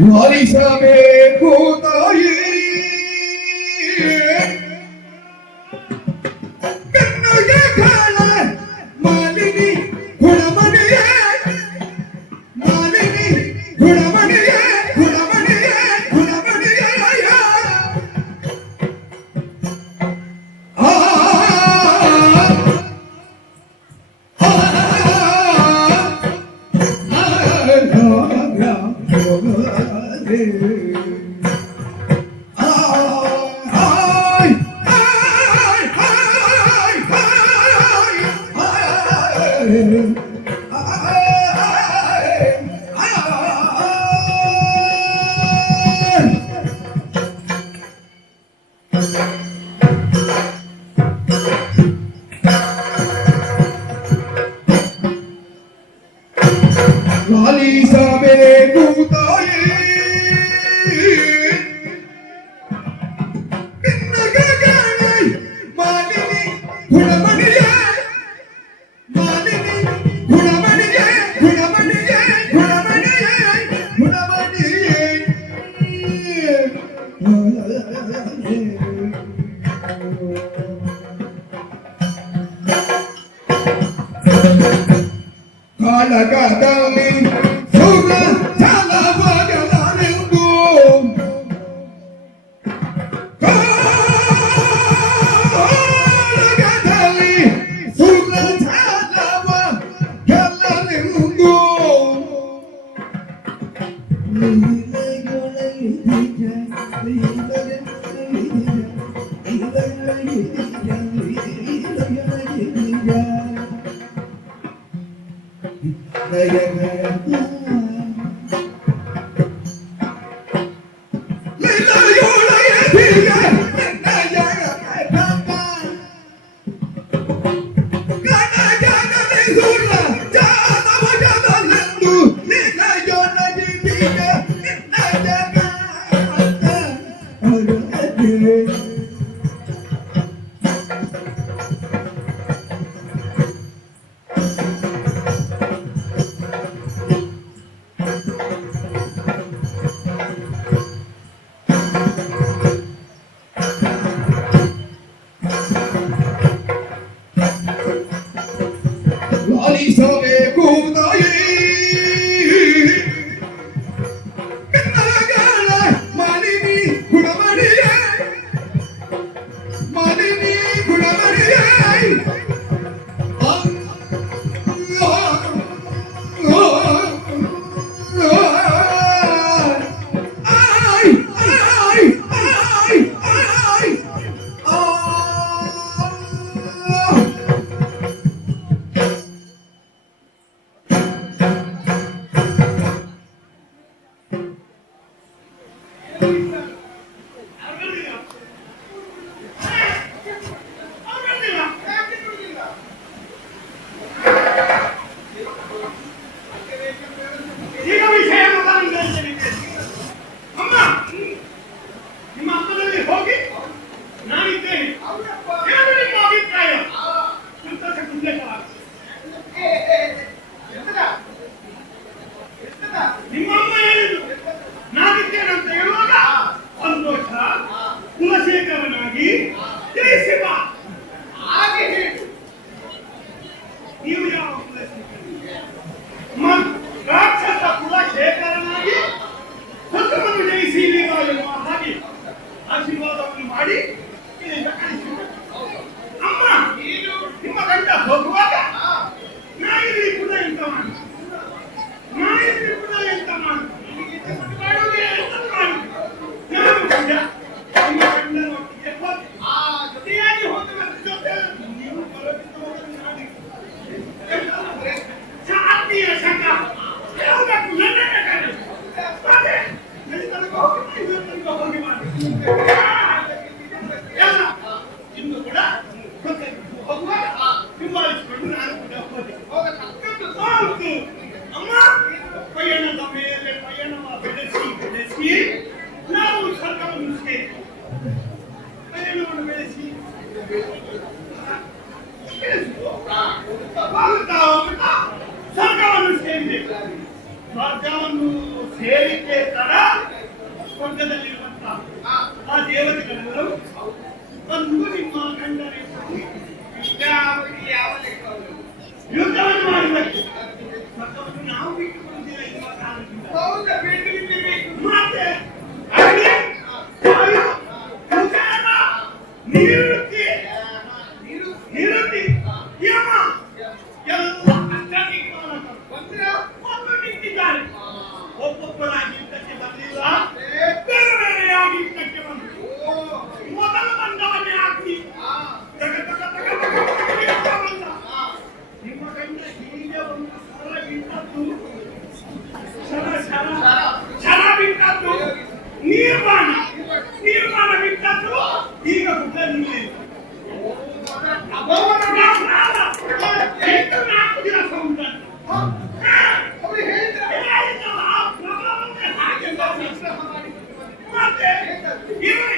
What is that? Hey, é, é, é. I oh got Hey! Thank you. Near yeah. the Yeah.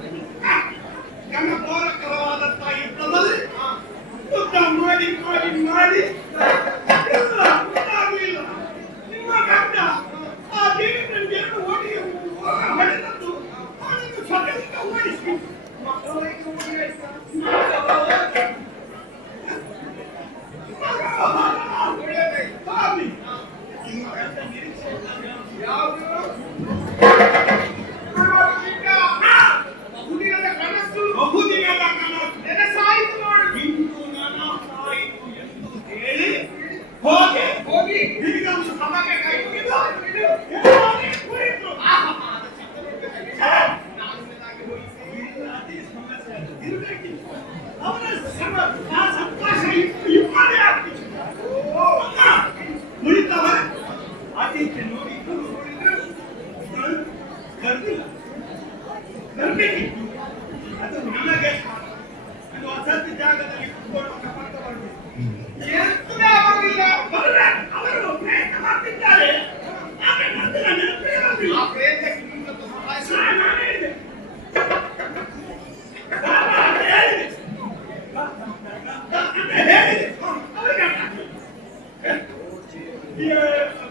Pega a bola!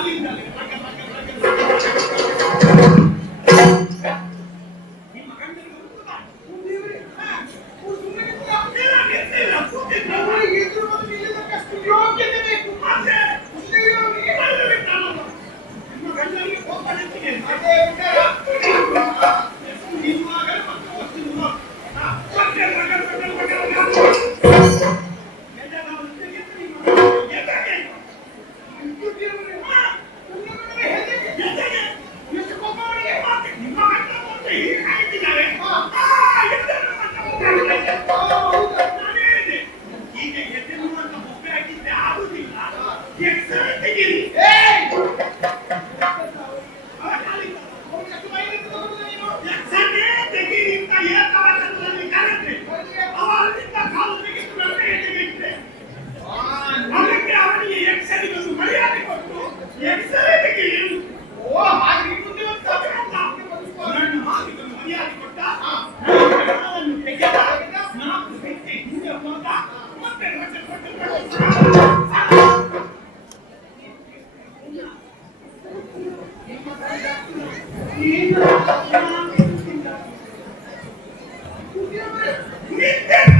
¡Aquí, aquí, marca, marca. Yeah.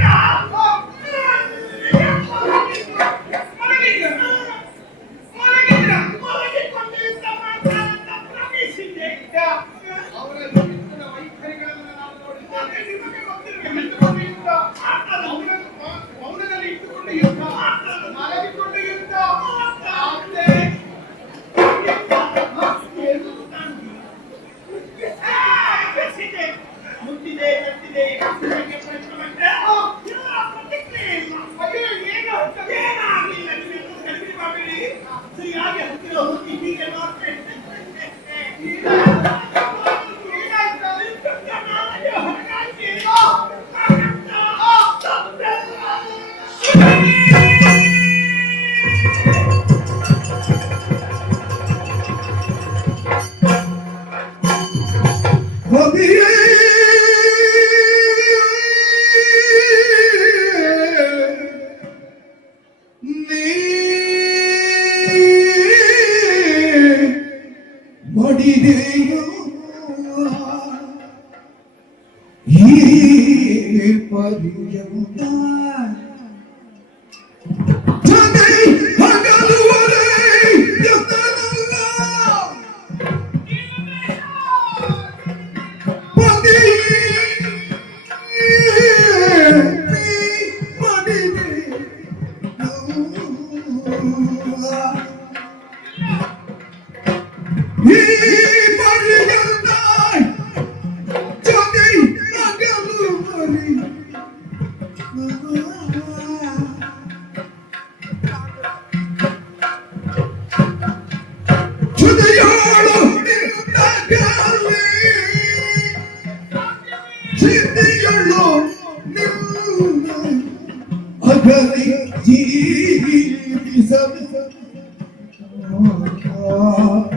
I ya know.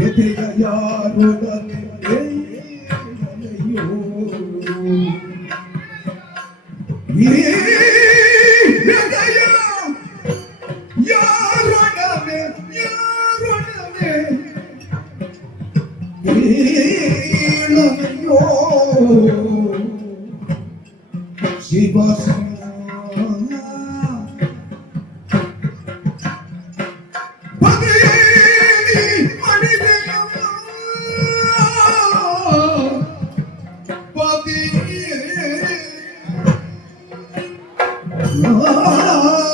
I don't Senhor.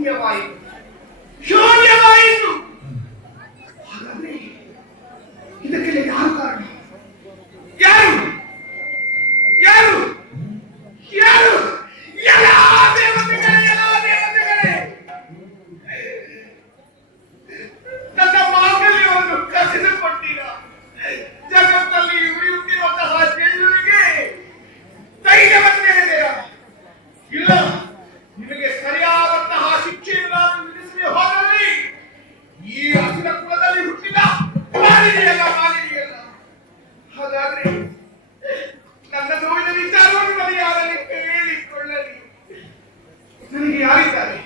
dia yeah, vai ನನಗೆ ಯಾರಿದ್ದಾರೆ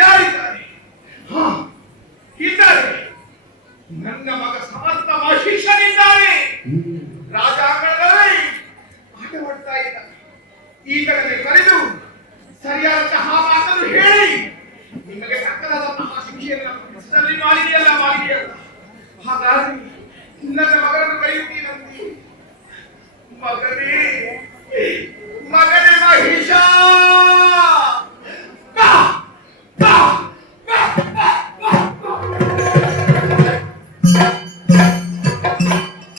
ಯಾರಿದ್ದಾರೆ ಹಾ